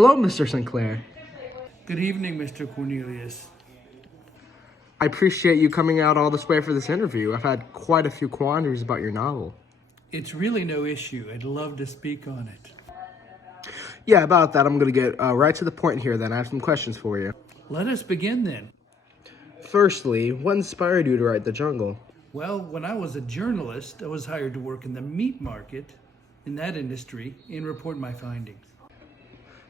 Hello, Mr. Sinclair. Good evening, Mr. Cornelius. I appreciate you coming out all this way for this interview. I've had quite a few quandaries about your novel. It's really no issue. I'd love to speak on it. Yeah, about that, I'm going to get right to the point here then. I have some questions for you. Let us begin then. Firstly, what inspired you to write The Jungle? Well, when I was a journalist, I was hired to work in the meat market, in that industry, and report my findings.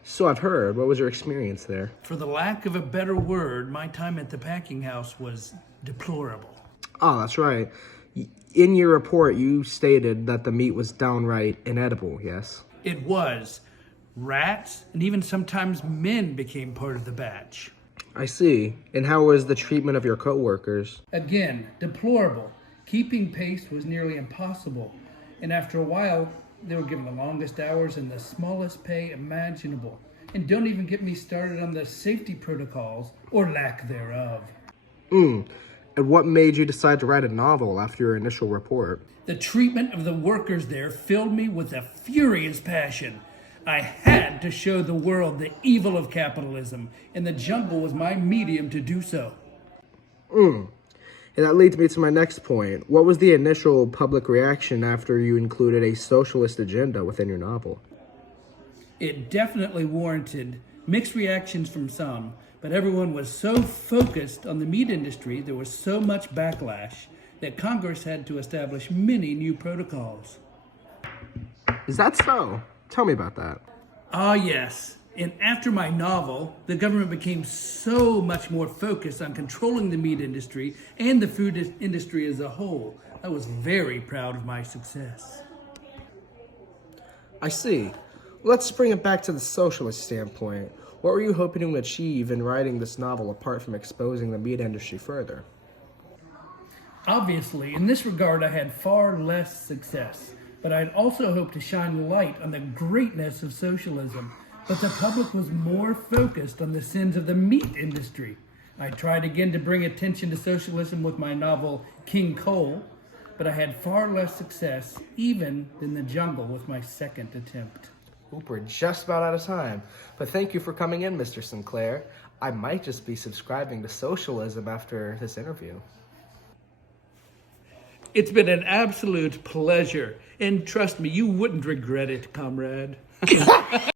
So I've heard. What was your experience there? For the lack of a better word, my time at the packing house was deplorable. Oh, that's right. In your report, you stated that the meat was downright inedible, yes? It was. Rats and even sometimes men became part of the batch. I see. And how was the treatment of your coworkers? Again, deplorable. Keeping pace was nearly impossible, and after a while, they were given the longest hours and the smallest pay imaginable. And don't even get me started on the safety protocols, or lack thereof. And what made you decide to write a novel after your initial report? The treatment of the workers there filled me with a furious passion. I had to show the world the evil of capitalism, and The Jungle was my medium to do so. And that leads me to my next point. What was the initial public reaction after you included a socialist agenda within your novel? It definitely warranted mixed reactions from some, but everyone was so focused on the meat industry, there was so much backlash, that Congress had to establish many new protocols. Is that so? Tell me about that. Ah, yes. And after my novel, the government became so much more focused on controlling the meat industry and the food industry as a whole. I was very proud of my success. I see. Let's bring it back to the socialist standpoint. What were you hoping to achieve in writing this novel apart from exposing the meat industry further? Obviously, in this regard, I had far less success, but I'd also hoped to shine light on the greatness of socialism. But the public was more focused on the sins of the meat industry. I tried again to bring attention to socialism with my novel King Cole, but I had far less success even than The Jungle with my second attempt. Oop, we're just about out of time. But thank you for coming in, Mr. Sinclair. I might just be subscribing to socialism after this interview. It's been an absolute pleasure, and trust me, you wouldn't regret it, comrade.